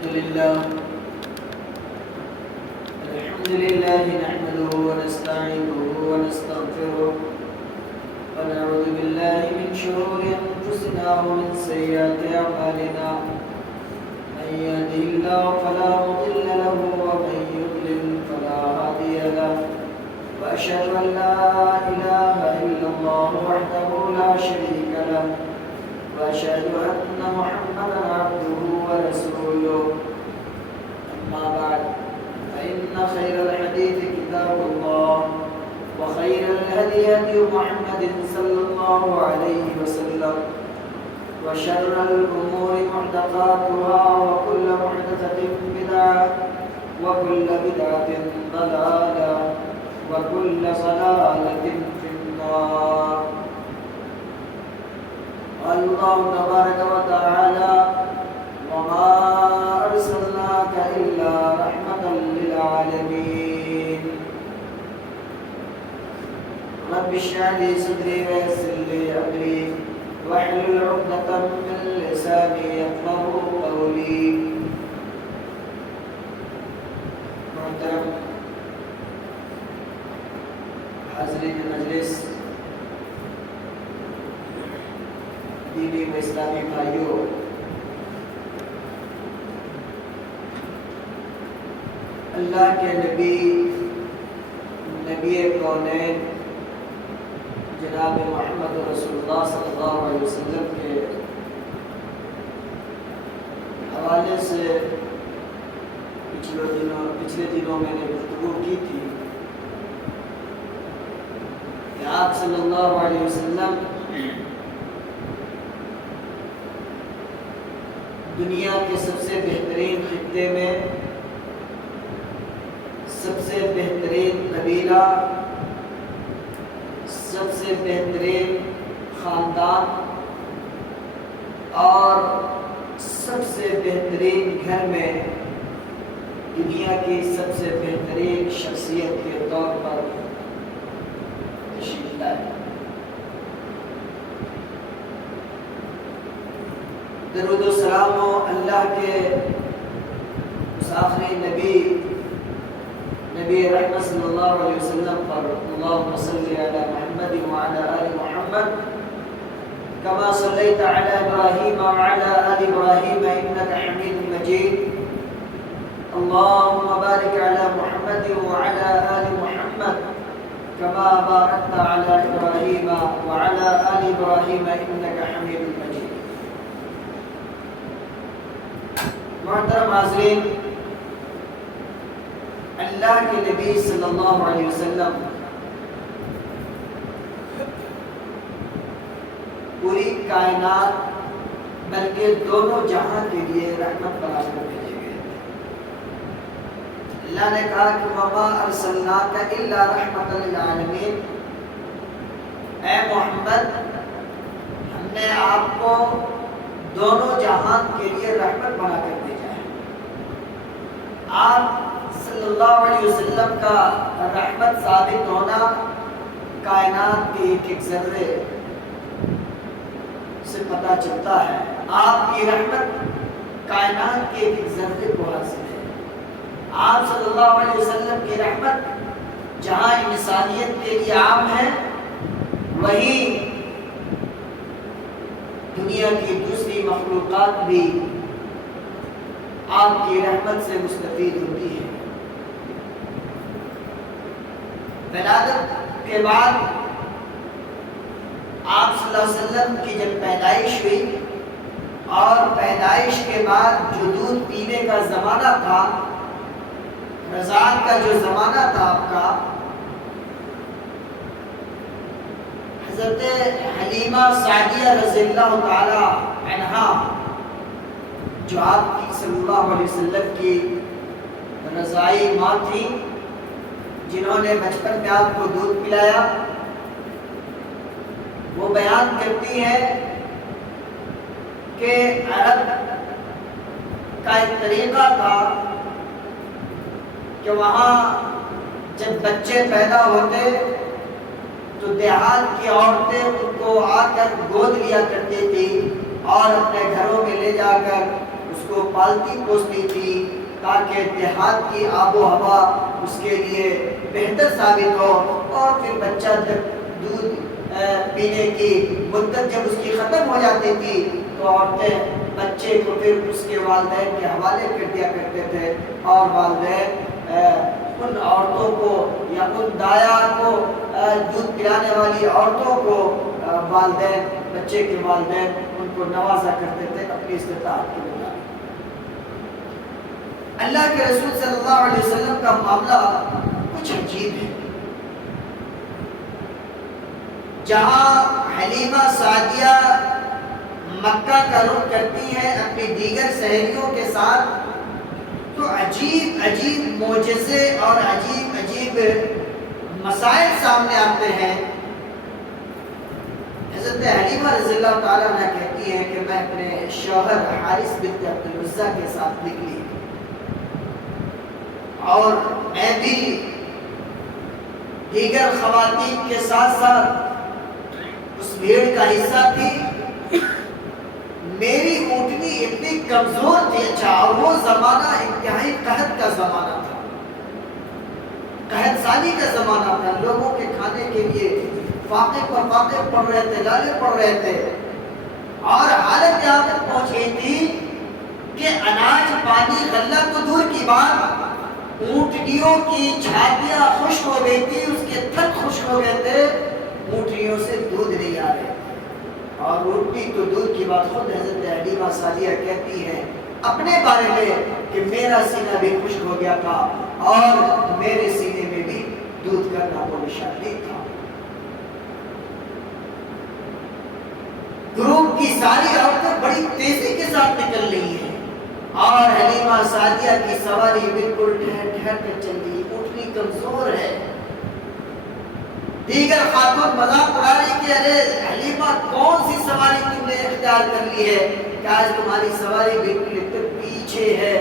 الحمد لله نحمده ونستعينه ونستغفره ونعوذ بالله من شرور أنفسنا ومن سيئات أعمالنا من يهده الله فلا مضل له ومن يضلل فلا هادي له وأشهد أن لا إله إلا الله وحده لا شريك له وأشهد أن محمدا عبده ورسوله أما بعد فإن خير الحديث كتاب الله وخير الهدي هدي محمد صلى الله عليه وسلم وشر الأمور محدثاتها وكل محدثة بدعة وكل بدعة ضلالة وكل ضلالة في النار. الله تبارك وتعالى وما أرسلناك إلا رحمة للعالمين. رب اشرح لي صدري ويسر لي أمري واحلل عقدة من لساني يفقهوا قولي. محترم حاضرین مجلس، دینی و اسلامی بھائیوں، اللہ کے نبی کونین جناب محمد رسول اللہ صلی اللہ علیہ وسلم کے حوالے سے پچھلے دنوں میں نے گفتگو کی تھی کہ آپ صلی اللہ علیہ وسلم دنیا کے سب سے بہترین خطے میں سب سے بہترین قبیلہ، سب سے بہترین خاندان اور سب سے بہترین گھر میں دنیا کی سب سے بہترین شخصیت کے طور پر تشریف لائے. درود و سلام و اللہ کے آخری نبی رحمت صلی اللہ علیہ وسلم پر اللہم صلی علی محمد وعلی آل محمد کما صلیت علی ابراہیم وعلی آل ابراہیم انک حمید مجید. اللہم بارک علی محمد وعلی آل محمد کما بارکت علی ابراہیم وعلی آل ابراہیم انک حمید مجید. محترم حاضرین، اللہ کے نبی صلی اللہ علیہ وسلم پوری کائنات بلکہ دونوں جہاں کے لیے رحمت بنا کر بھیجے گئے. اللہ نے کہا کہ وما ارسلناک الا رحمت للعالمین، اے محمد ہم نے آپ کو دونوں جہان کے لیے رحمت بنا کر بھیجا ہے. آپ صلی اللہ علیہ وسلم کا رحمت ثابت ہونا کائنات کے ایک ایک ذرے سے پتہ چلتا ہے. آپ کی رحمت کائنات کے ایک ایک ذرے کو حاصل ہے. آپ صلی اللہ علیہ وسلم کی رحمت جہاں انسانیت کے لیے عام ہے، وہی دنیا کی دوسری مخلوقات بھی آپ کی رحمت سے مستفید ہوتی ہے. ولادت کے بعد آپ صلی اللہ علیہ وسلم کی جب پیدائش ہوئی اور پیدائش کے بعد جو دودھ پینے کا زمانہ تھا، رضاعت کا جو زمانہ تھا آپ کا، حضرت حلیمہ سعدیہ رضی اللہ تعالی عنہا جو آپ کی صلی اللہ علیہ وسلم کی رضائی ماں تھی، جنہوں نے بچپن میں آپ کو دودھ پلایا، وہ بیان کرتی ہیں کہ عرب کا ایک طریقہ تھا کہ وہاں جب بچے پیدا ہوتے تو دیہات کی عورتیں ان کو آ کر گود لیا کرتی تھی اور اپنے گھروں میں لے جا کر اس کو پالتی پوستی تھی تاکہ دیہات کی آب و ہوا اس کے لیے بہتر ثابت ہو، اور پھر بچہ جب دودھ پینے کی مدت جب اس کی ختم ہو جاتی تھی تو عورتیں بچے کو پھر اس کے والدین کے حوالے کر دیا کرتے تھے، اور والدین ان عورتوں کو یا ان دایا کو دودھ پلانے والی عورتوں کو والدین بچے کے والدین ان کو نوازا کرتے تھے اپنی استطاعت کے مطابق۔ اللہ کے رسول صلی اللہ علیہ وسلم کا معاملہ کچھ عجیب ہے۔ جہاں حلیمہ سعدیہ مکہ کا رخ کرتی ہیں اپنی دیگر سہیلیوں کے ساتھ، تو عجیب عجیب معجزے اور عجیب عجیب مسائل سامنے آتے ہیں۔ حضرت حلیمہ رضی اللہ تعالیٰ عنہ کہتی ہیں کہ میں اپنے شوہر حارث بنت عبد العزیٰ کے ساتھ نکلی اور میں بھی دیگر خواتین کے ساتھ ساتھ اس بھیڑ کا حصہ تھی۔ میری اونٹنی اتنی کمزور تھی، اچھا اور وہ زمانہ انتہائی قحط کا زمانہ تھا، قحط سالی کا زمانہ تھا، لوگوں کے کھانے کے لیے فاقے پر فاقے پڑ رہے تھے، لالے پڑ رہے تھے، اور حالت یہاں تک پہنچ گئی تھی کہ اناج پانی غلہ تو دور کی بات، اونٹنیوں کی چھاتیاں خشک ہو گئی تھی، اس کے تھن خشک ہو گئے تھے، اونٹنیوں سے دودھ نہیں آ رہے، اور اونٹنی تو دودھ کی بات خود حضرت حلیمہ سعدیہ کہتی ہے اپنے بارے میں کہ میرا سینہ بھی خشک ہو گیا تھا اور میرے سینے میں بھی دودھ کا نام و نشان نہیں تھا۔ گروپ کی ساری عورتیں بڑی تیزی کے ساتھ نکل رہی ہیں، اور حلیمہ سعدیہ کی سواری بالکل ٹھہر ٹھہر کر چل رہی، اونٹنی کمزور ہے۔ دیگر خاتون مذاق اڑا رہی کہ ارے حلیمہ کون سی سواری تم نے اختیار کر لی ہے کہ آج تمہاری سواری بالکل پیچھے ہے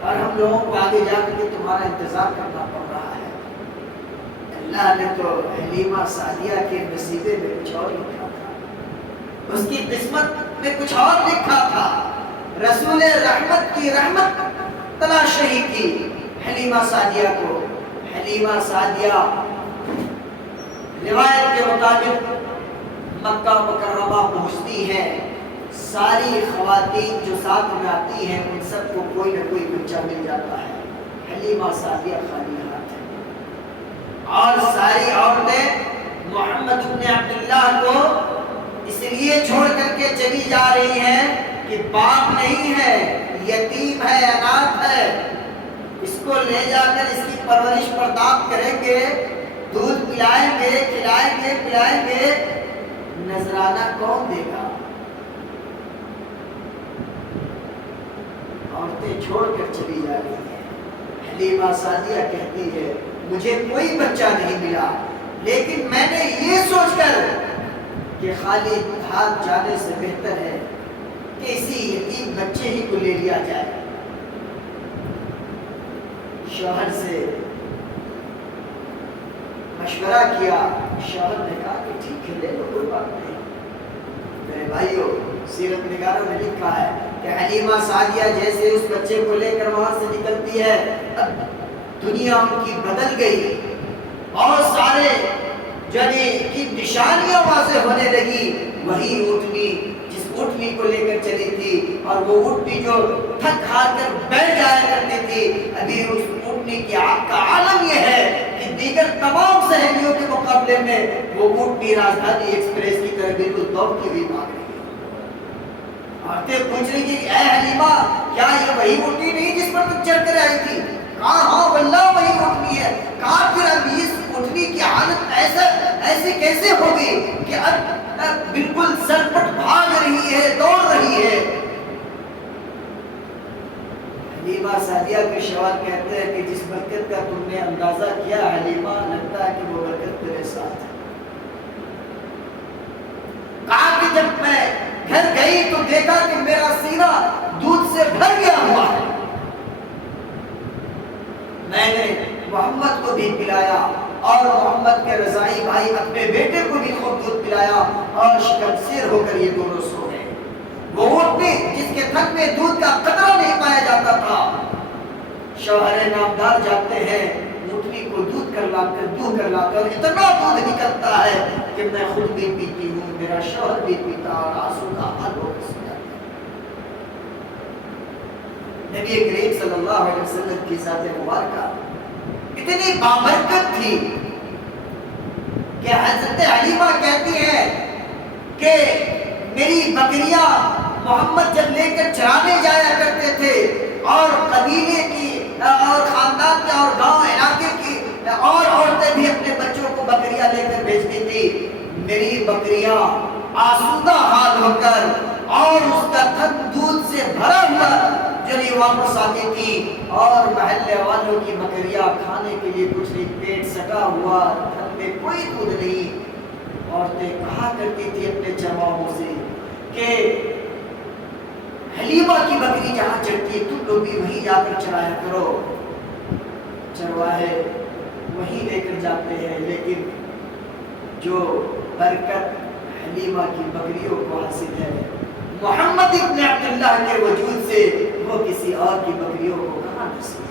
اور ہم لوگوں کو آگے جا کے تمہارا انتظار کرنا پڑ رہا ہے۔ اللہ نے تو حلیمہ سعدیہ کے نصیبے میں کچھ اور لکھا تھا، اس کی قسمت میں کچھ اور لکھا تھا۔ رسول رحمت کی رحمت تلاش رہی تھی حلیمہ سعدیہ کو۔ حلیمہ سعدیہ روایت کے مطابق مکہ مکرمہ پہنچتی ہے، ساری خواتین جو ساتھ میں آتی ہیں ان سب کو کوئی نہ کوئی بچہ مل جاتا ہے، حلیمہ سعدیہ خالی ہاتھ ہے، اور ساری عورتیں محمد بن عبداللہ کو اس لیے چھوڑ کر کے چلی جا رہی ہیں کہ باپ نہیں ہے، یتیم ہے، اناتھ ہے، اس کو لے جا کر اس کی پرورش برداشت کریں گے، دودھ پلائیں گے، کھلائیں گے، پلائیں گے، نذرانہ کون دے گا؟ عورتیں چھوڑ کر چلی جا رہی ہیں۔ حلیمہ سعدیہ کہتی ہے مجھے کوئی بچہ نہیں ملا، لیکن میں نے یہ سوچ کر کہ خالی ہاتھ جانے سے بہتر ہے کہ اسی یتیم بچے ہی کو لے لیا جائے، شوہر سے مشورہ کیا، شوہر نے کہا کہ ٹھیک ہے لے لو، کوئی بات نہیں۔ میرے بھائیو، سیرت نگاروں نے لکھا ہے کہ حلیمہ سعدیہ جیسے اس بچے کو لے کر وہاں سے نکلتی ہے، اب دنیا ان کی بدل گئی، اور سارے جنے کی نشانیاں واضح ہونے لگی۔ وہی اونٹنی جس اونٹنی کو لے کر چلی تھی، اور وہ اونٹنی جو تھک ہار کر بیٹھ جایا کرتی تھی، ابھی اس اونٹنی کی آنکھ کا عالم یہ ہے کہ دیگر تمام سہیلیوں کے مقابلے میں وہ اونٹنی راجدھانی ایکسپریس کی طرح بالکل دوڑتی ہوئی بھاگ رہی ہے۔ عورتیں پوچھ رہی کہ اے حلیمہ کیا یہ وہی اونٹنی نہیں جس پر تم چڑھ کر آئی تھی؟ کہا ہاں واللہ وہی اونٹنی ہے۔ کہا پھر اب اس اونٹنی کی حالت ایسے کیسے ہوگی کہ اب بالکل سرپٹ بھاگ رہی ہے، دوڑ رہی ہے؟ حلیمہ سعدیہ کے شوہر کہتے ہیں کہ جس برکت کا تم نے اندازہ کیا حلیمہ، لگتا ہے کہ وہ برکت تیرے ساتھ ہے۔ کہا کہ جب میں گھر گئی تو دیکھا کہ میرا سینہ دودھ سے بھر گیا ہوا ہے، میں نے محمد کو بھی پلایا اور محمد کے رضائی بھائی اپنے بیٹے کو بھی خود دودھ پلایا، اور شکم سیر ہو کر یہ دونوں سو گئے۔ وہ اونٹنی جس کے تھن میں دودھ کا قطرہ نہیں شوہر نامدار جاتے ہیں اونٹنی کو دودھ کر لاتے اور اتنا دودھ نکلتا ہے کہ میں خود بھی پیتی ہوں، میرا شوہر بھی پیتا، اور آسودہ حال ہو کے سو جاتے ہیں۔ نبی کریم صلی اللہ علیہ وسلم کی ذات مبارکہ اتنی بابرکت تھی کہ حضرت حلیمہ کہتی ہے کہ میری بکریاں محمد جب لے کر چرانے جایا کرتے تھے اور قبیلے کی اور خاندان کے اور گاؤں علاقے کی اور عورتیں بھی اپنے بچوں کو بکریاں لے کر بھیجتی تھی، میری بکریاں آسودہ حال ہو کر اور اس کا تھن دودھ سے بھرا ہوا چلی واپس آتی تھی، اور محلے والوں کی بکریاں کھانے کے لیے کچھ نہیں، پیٹ سٹا ہوا، تھن میں کوئی دودھ نہیں۔ عورتیں کہا کرتی تھی اپنے چرواہوں سے کہ حلیمہ کی بکری جہاں چرتی ہے تم لوگ بھی وہیں جا کر چرایا کرو۔ چرواہے وہیں لے کر جاتے ہیں، لیکن جو برکت حلیمہ کی بکریوں کو حاصل ہے محمد ابن عبداللہ کے وجود سے، وہ کسی اور کی بکریوں کو کہاں نصیب ہے؟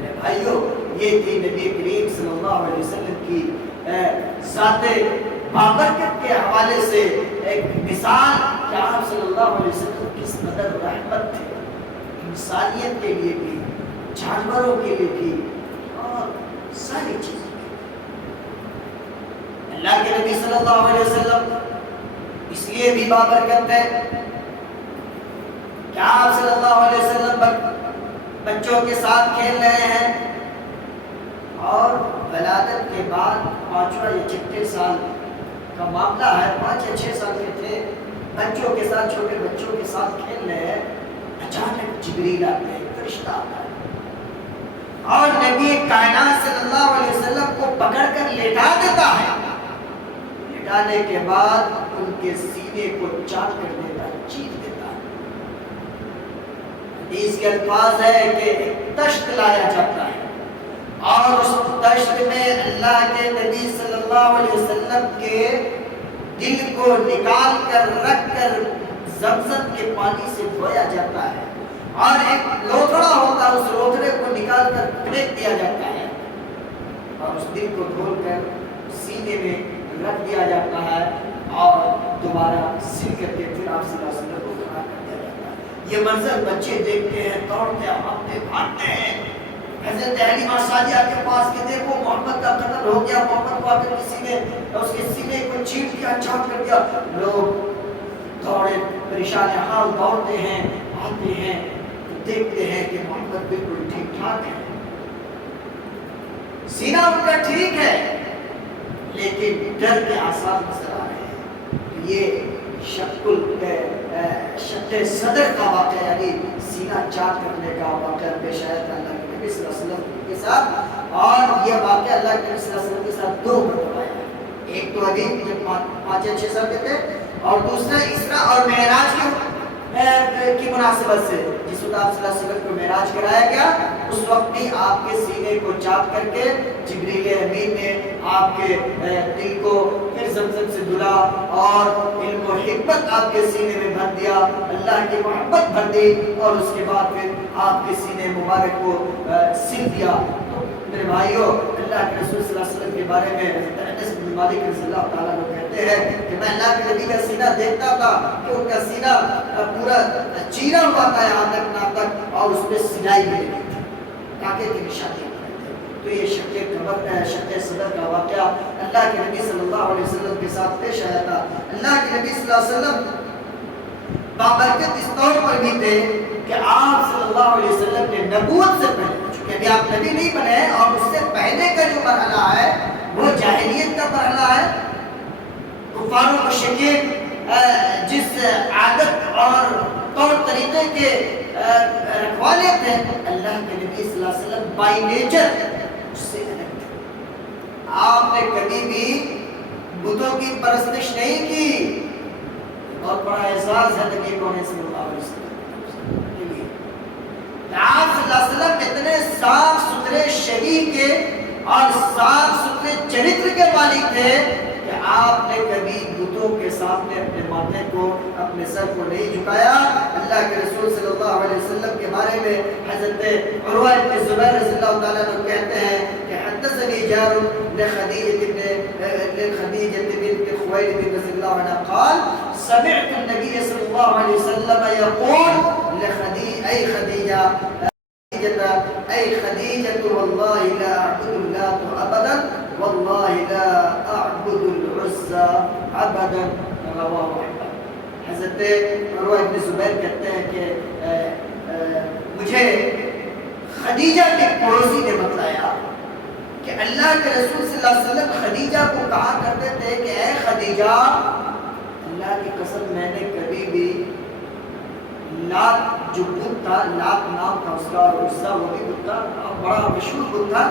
میرے بھائیوں، یہ تھی نبی کریم صلی اللہ علیہ وسلم کی ذات بابرکت کے حوالے سے ایک مثال کہ آپ صلی اللہ علیہ وسلم کس قدر رحمت تھے انسانیت کے لیے بھی، جانوروں کے لیے بھی، اور ساری چیزوں کے لیے۔ اللہ کے نبی صلی اللہ علیہ وسلم اس لیے بھی بابرکت ہے کہ آپ صلی اللہ علیہ وسلم بچوں کے ساتھ کھیل رہے ہیں، اور ولادت کے بعد 5واں یا 6 سال کا معاملہ ہے، 5 یا 6 سال کے تھے، بچوں کے ساتھ، چھوٹے بچوں کے ساتھ کھیل رہے ہیں، اچانک جبریل آتے ہیں، فرشتہ آتا ہے اور نبی کائنات صلی اللہ علیہ وسلم کو پکڑ کر لیٹا دیتا ہے۔ لٹانے کے بعد ان کے سینے کو چاٹ کر دیتا ہے، چیٹ دیتا ہے۔ حدیث کے الفاظ ہے کہ ایک تشت لایا جاتا ہے، اور اس تشت میں اللہ کے نبی صلی اللہ علیہ وسلم کے دل کو نکال کر رکھ کر زمزم کے پانی سے دھویا جاتا ہے، اور ایک لوتھڑا ہوتا ہے، اس لوتھڑے کو نکال کر پھینک دیا جاتا ہے، اور اس دل کو دھو کر سینے میں رکھ دیا جاتا ہے، اور دوبارہ سل کر کے پھر آپ صلی اللہ علیہ وسلم کو کھڑا کر دیا جاتا ہے۔ یہ منظر بچے دیکھتے ہیں، دوڑتے ہانپتے بھاگتے ہیں حضرت حلیمہ سعدیہ کے پاس کہ دیکھو محمد کا قتل ہو گیا، محمد کو آ کر کسی نے اس کے سینے کو چیٹ دیا، چاٹ کر دیا۔ لوگ دوڑے پریشان حال دوڑتے ہیں، آتے ہیں، دیکھتے ہیں کہ محمد بالکل ٹھیک ٹھاک ہے، سینہ ان کا ٹھیک ہے، لیکن ڈر کے آثار نظر آ رہے ہیں۔ یہ شق صدر کا واقعہ، یعنی سینہ چاٹ کرنے کا واقعہ پیش آیا تھا اللہ کے نبی صلی اللہ علیہ وسلم کے ساتھ، اور یہ واقعہ اللہ کے نبی صلی اللہ علیہ وسلم کے ساتھ 2 مرتبہ آیا ہے۔ ایک تو ابھی جب 5 یا 6 سال کے تھے، اور دوسرا اسراء اور معراج کی مناسبت سے جس وقت آپ صلی اللہ علیہ وسلم کو معراج کرایا گیا، اس وقت بھی آپ کے سینے کو چاپ کر کے جبریل امین نے آپ کے دل کو پھر زمزم سے دھلا، اور علم و حکمت آپ کے سینے میں بھر دیا، اللہ کی محبت بھر دی، اور اس کے بعد پھر آپ کے سینے مبارک کو سل دیا۔ تو میرے بھائیوں، اللہ کے رسول صلی اللہ علیہ وسلم کے بارے میں انس بن مالک رضی اللہ تعالیٰ عنہ کہتے ہیں کہ میں اللہ کے نبی کا سینہ دیکھتا تھا کہ ان کا سینہ پورا چیرا ہوا تھا یہاں تک ناپ تک، اور اس پہ سلائی بھی لگی تھی، ٹانکے کی نشانی۔ تو یہ شق صدر کا واقعہ اللہ کے نبی صلی اللہ علیہ وسلم کے ساتھ پیش آیا تھا۔ اللہ کے نبی صلی اللہ علیہ وسلم بابرکت اس طور پر بھی تھے کہ آپ صلی اللہ علیہ وسلم نے نبوت سے پہلے، چونکہ ابھی آپ نبی نہیں بنے، اور اس سے پہلے کا جو مرحلہ ہے وہ جاہلیت کا مرحلہ ہے۔ کفار و مشرکین جس عادت اور طور طریقے کے رکھوالے تھے، اللہ کے نبی صلی اللہ علیہ وسلم بائی نیچر اس سے الگ تھے۔ آپ نے کبھی بھی بتوں کی پرستش نہیں کی، بہت بڑا اعزاز ہے نبی کو صلی اللہ علیہ وسلم کے لیے۔ آپ صلی اللہ علیہ وسلم اتنے صاف ستھرے شریع کے اور صاف ستھرے چرتر کے مالک تھے کہ آپ نے کبھی بتوں کے سامنے اپنے ماتھے کو، اپنے سر کو نہیں جھکایا۔ اللہ اللہ کے رسول صلی اللہ علیہ وسلم کے بارے میں حضرت عروہ بن زبیر رضی اللہ تعالیٰ عنہ کہتے ہیں کہ حدثني جار لخدیجة بنت خویلد رضی اللہ عنہ قال سمعت النبي صلی اللہ علیہ وسلم يقول اے خدیجہ والله لا اعبد اللات ابدا والله لا اعبد العزى ابدا رواه احمد. حضرت عروہ بن زبیر کہتے ہیں کہ مجھے خدیجہ کے پڑوسی نے بتلایا کہ اللہ کے رسول صلی اللہ علیہ وسلم خدیجہ کو کہا کرتے تھے کہ اے خدیجہ اللہ کی قسم میں نے کبھی بھی لات جو بت تھا، لات نام تھا اس کا، اور عزیٰ وہ بھی بت تھا، بڑا مشہور بت تھا،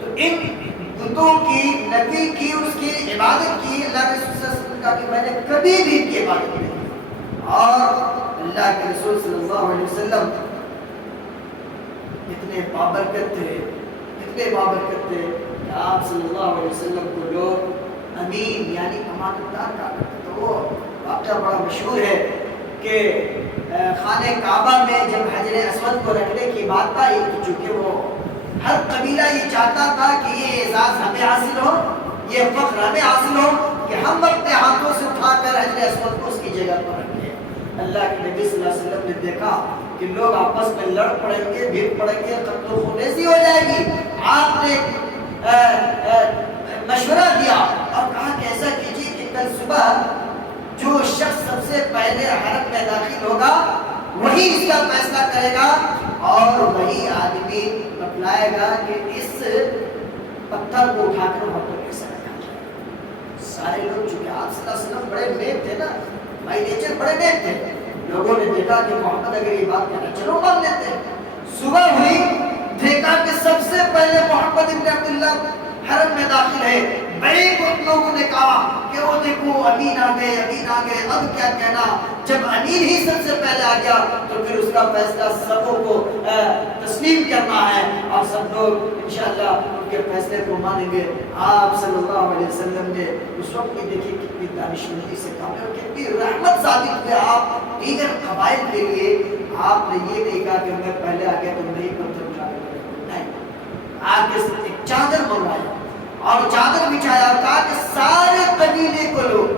تو ان بتوں کی نبی کی اس کی عبادت کی اللہ کے رسول صلی اللہ علیہ وسلم کا کہ میں نے کبھی بھی ان کی عبادت نہیں کی. اور اللہ کے رسول صلی اللہ علیہ وسلم اتنے بابرکت تھے کہ آپ صلی اللہ علیہ وسلم کو لوگ امین یعنی امانتدار کہا کرتے. تو وہ واقعہ بڑا مشہور ہے کہ خانہ کعبہ میں جب حجر اسود کو رکھنے کی بات آئی، چونکہ وہ ہر قبیلہ یہ چاہتا تھا کہ یہ اعزاز ہمیں حاصل ہو، یہ فخر ہمیں حاصل ہو کہ ہم اپنے ہاتھوں سے اٹھا کر حجر اسود کو اس کی جگہ پر رکھیں. اللہ کے نبی صلی اللہ علیہ وسلم نے دیکھا کہ لوگ آپس میں لڑ پڑیں گے، بھیڑ پڑیں گے، قتل و خونریزی ہو جائے گی. آپ نے مشورہ دیا اور کہا کہ ایسا کیجیے کہ کل صبح جو شخص سب سے پہلے حرم میں داخل ہوگا وہی اس کا فیصلہ کرے گا اور وہی آدمی بتلائے گا کہ اس پتھر کو اٹھا کر وہاں پر کیسے رکھا جائے. سارے لوگ چونکہ آپ صلی اللہ علیہ وسلم بڑے نیک تھے نا، بائی نیچر بڑے نیک تھے، لوگوں نے دیکھا کہ محمد اگر یہ بات کرنا چلو مان لیتے. صبح ہوئی، دیکھا کہ سب سے پہلے محمد ابن عبداللہ حرم میں داخل ہے. بڑے کچھ لوگوں نے کہا کہ وہ دیکھو امین آ گئے، اب کیا کہنا. جب امین ہی سب سے پہلے آ گیا تو پھر اس کا فیصلہ سبوں کو تسلیم کرنا ہے اور سب لوگ انشاءاللہ ان کے فیصلے کو مانیں گے. آپ صلی اللہ علیہ وسلم نے اس وقت کی دیکھی کتنی دانشمندی سے کام اور کتنی رحمت ثابت ہوئے. آپ دیگر قبائل کے لیے آپ نے یہ نہیں کہا کہ میں پہلے آ گیا تو نہیں پتھر اٹھا کر نہیں، آپ کے ایک چادر منگوایا اور چادر بچھایا اور کہا کہ سارے قبیلے کو لوگ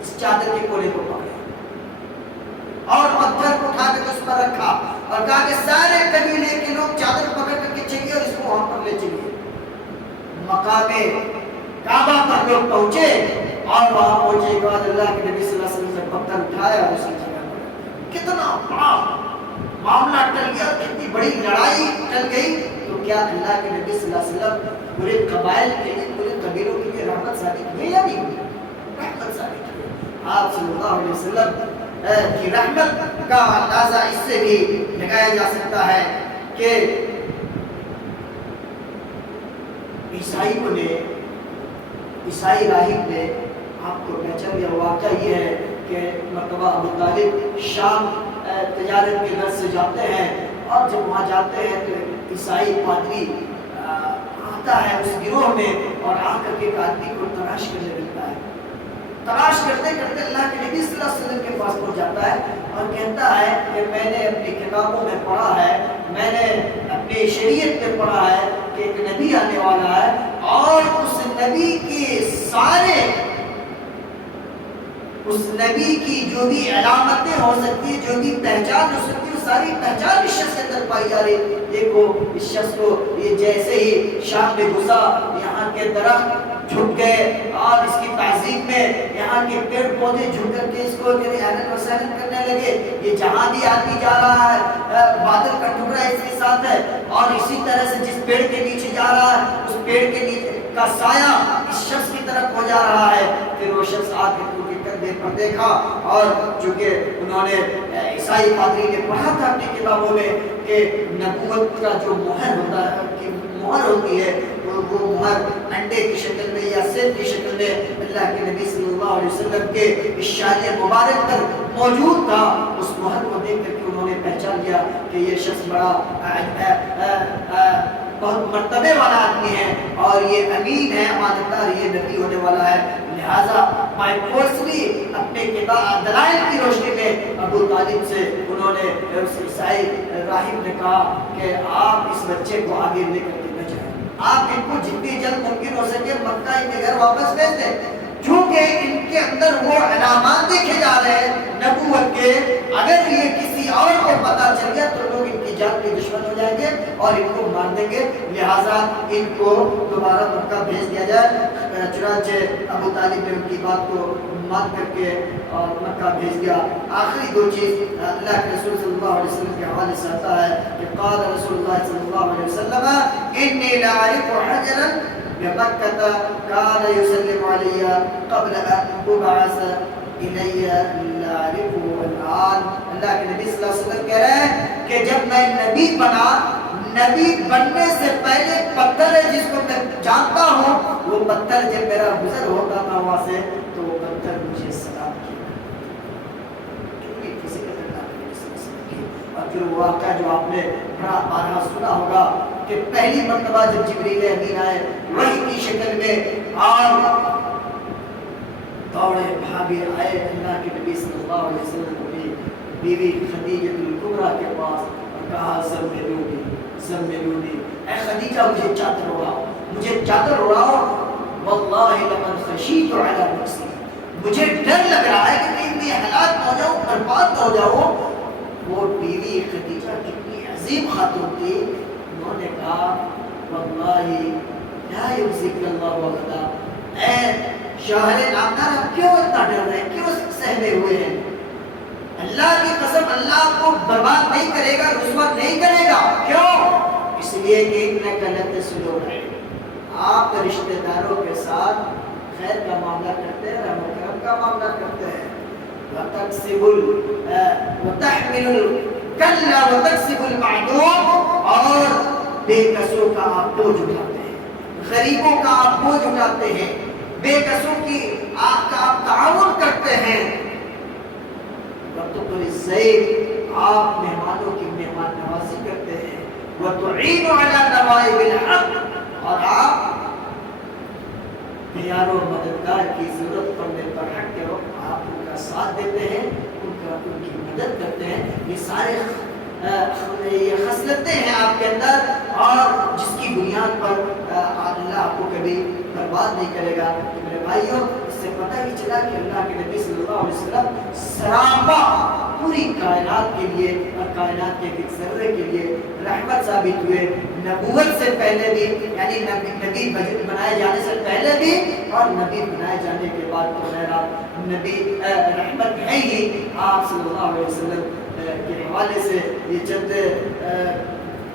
اس چادر کے کولے کو پکڑے اور پتھر کو اٹھا کر اس پر رکھا اور کہا کہ سارے قبیلے کے لوگ چادر پکڑ کر کے چلیے اور اس کو وہاں پر لے چلیے. مقام کعبہ پر لوگ پہنچے اور وہاں پہنچے کے بعد اللہ کے نبی صلی اللہ علیہ وسلم نے پتھر اٹھایا اور اس کی جگہ پر. کتنا بڑا معاملہ ٹل گیا، کتنی بڑی لڑائی ٹل گئی. تو کیا اللہ کے نبی صلی اللہ علیہ وسلم پورے قبائل کے لیے، پورے قبیلوں کے لیے رحمت ثابت ہوئی یا نہیں ہوئی؟ رحمت ثابت ہوئی. آپ صلی اللہ علیہ وسلم کی رحمت کا اندازہ اس سے بھی لگایا جا سکتا ہے کہ عیسائی راہب نے آپ کو پہچان دیا. واقعہ یہ ہے کہ مرتبہ ابو طالب شام تجارت کے غرض سے جاتے ہیں اور جب وہاں جاتے ہیں تو عیسائی پادری آتا ہے اس گروہ میں اور آ کر کے ایک آدمی کو تلاش کرنے لگتا ہے. تلاش کرتے کرتے اللہ کے نبی صلی اللہ علیہ وسلم کے پاس پہنچ جاتا ہے اور کہتا ہے کہ میں نے اپنی کتابوں میں پڑھا ہے، میں نے اپنی شریعت میں پڑھا ہے کہ ایک نبی آنے والا ہے اور اس نبی کی جو بھی علامتیں ہو سکتی ہیں، جو بھی پہچان ہو سکتی ہے، ساری پہچان اس شخص کے اندر پائی جا رہی. دیکھو اس شخص کو یہ جیسے ہی شام میں گھسا یہاں کے درخت جھک گئے اور اس کی تعظیم میں یہاں کے پیڑ پودے جھک کر کے اس کو اہلاً وسہلاً کرنے لگے. یہ جہاں بھی آدمی جا رہا ہے بادل کا ٹکڑا اس کے ساتھ ہے اور اسی طرح سے جس پیڑ کے نیچے جا رہا ہے اس پیڑ کے نیچے کا سایہ اس شخص کی طرف ہو جا رہا ہے. پھر وہ شخص آ کے پر دیکھا اور چونکہ انہوں نے عیسائی پادری نے پڑھا تھا اپنی کتابوں میں کہ نبوت کا جو مہر ہوتا ہے، کہ مہر ہوتی ہے، وہ مہر انڈے کی شکل میں یا سیب کی شکل میں اللہ کے نبی صلی اللہ علیہ وسلم کے اشارے مبارک پر موجود تھا. اس مہر کو دیکھ کر کے انہوں نے پہچان لیا کہ یہ شخص بڑا بہت مرتبے والا آدمی ہے اور یہ امین ہے، امانتدار، یہ نبی ہونے والا ہے. لہٰذا بائی فورسلی اپنے کتاب دلائل کی روشنی میں ابو طالب سے انہوں نے اس عیسائی راہب نے کہا کہ آپ اس بچے کو آگے لے کر کے نہ جائیں، آپ ان کو جتنی جلد ممکن ہو سکے مکہ ان کے گھر واپس بھیج دیں، کیونکہ ان کے اندر وہ علامات دیکھے جا رہے ہیں نبوت کے، اگر یہ کسی اور کو پتہ چل گیا تو لوگ ان کی جان کے دشمن ہو جائیں گے اور ان کو مار دیں گے، لہٰذا ان کو دوبارہ مکہ بھیج دیا جائے۔ چنانچہ ابو طالب نے ان کی بات کو مان کر کے اور مکہ بھیج دیا۔ آخری دو چیز اللہ کے رسول صلی اللہ علیہ وسلم کے حوالے سے آتا ہے کہ قال رسول اللہ صلی اللہ علیہ وسلم انی لاعرف حجرا بمکہ کان یسلم علی قبل ان ابعث الی لاعرفه الان۔ اللہ کے نبی صلی اللہ علیہ وسلم کہہ رہے ہیں کہ جب میں نبی بنا، نبی بننے سے پہلے پتھر ہے جس کو میں جانتا ہوں، وہ پتھر جب میرا گزر ہوتا تھا وہاں سے تو وہ پتھر مجھے سلام کیا، کتنی فزیکل کی۔ اور پھر وہ واقعہ جو آپ نے بڑا بارہا سنا ہوگا کہ پہلی مرتبہ جب جبریل امین آئے وحی کی شکل میں اور دوڑے بھاگے آئے اللہ کے نبی صلی اللہ علیہ وسلم کی بیوی خدیجہ الکبریٰ کے پاس اور کہا زملونی زملونی، اے خدیجہ مجھے چادر اڑاؤ، مجھے چادر اڑاؤ، واللہ لقد خشیت علی نفسی، مجھے ڈر لگ رہا ہے کہ کہیں میں ہلاک نہ ہو جاؤں، برباد نہ ہو جاؤں۔ وہ بیوی خدیجہ کتنی عظیم خاتون تھی، انہوں نے کہا واللہ لا یخزیک اللہ وحدہ، اے شوہر نامدار آپ کیوں اتنا ڈر رہے ہیں، کیوں سہمے ہوئے ہیں؟ اللہ کی قسم اللہ کو برباد نہیں کرے گا، رسوا نہیں کرے گا، کیوں؟ اس لیے کہ انک لن تصل رحم، آپ رشتہ داروں کے ساتھ خیر کا معاملہ کرتے ہیں، رحم و کرم کا معاملہ کرتے ہیں، وتکسب وتحمل الکل وتکسب المعدوم، اور بے کسوں کا آپ بوجھ اٹھاتے ہیں، غریبوں کا آپ بوجھ اٹھاتے ہیں، بے کسوں کی آپ تعاون کرتے ہیں، وتقر الضیف، آپ مہمانوں کی مہمان نوازی کرتے ہیں، وتعین علی نوائب الحق، اور آپ پیار و مددگار کی ضرورت پڑنے پر حق کے وقت آپ ان کا ساتھ دیتے ہیں، ان کی مدد کرتے ہیں۔ یہ سارے یہ خصلتیں ہیں آپ کے اندر، اور جس کی بنیاد پر اللہ آپ کو کبھی برباد نہیں کرے گا۔ میرے بھائیوں، اس سے پتہ ہی چلا کہ اللہ کے نبی صلی اللہ علیہ وسلم سراپا پوری کائنات کے لیے اور کائنات کے ایک ذرے کے لیے رحمت ثابت ہوئے، نبوت سے پہلے بھی، یعنی نبی بنائے جانے سے پہلے بھی اور نبی بنائے جانے کے بعد تو خیر آپ نبی رحمت ہے ہی۔ آپ صلی اللہ علیہ وسلم کے حوالے سے یہ چند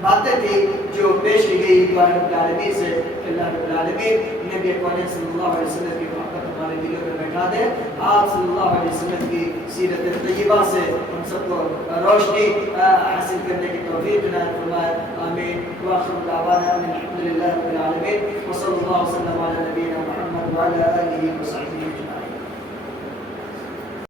باتیں تھی جو پیش کی گئی دعا رب العالمین سے کہ اللہ رب العالمین نبی اکرم صلی اللہ علیہ وسلم کی محبت ہمارے دلوں میں بیٹھا دے، آپ صلی اللہ علیہ وسلم کی سیرت طیبہ سے ہم سب کو روشنی حاصل کرنے کی توفیق عنایت فرمائے، آمین۔ وآخر دعوانا الحمد للہ رب العالمین، وصلی اللہ وسلم علی نبینا محمد وعلی آلہ وصحبہ۔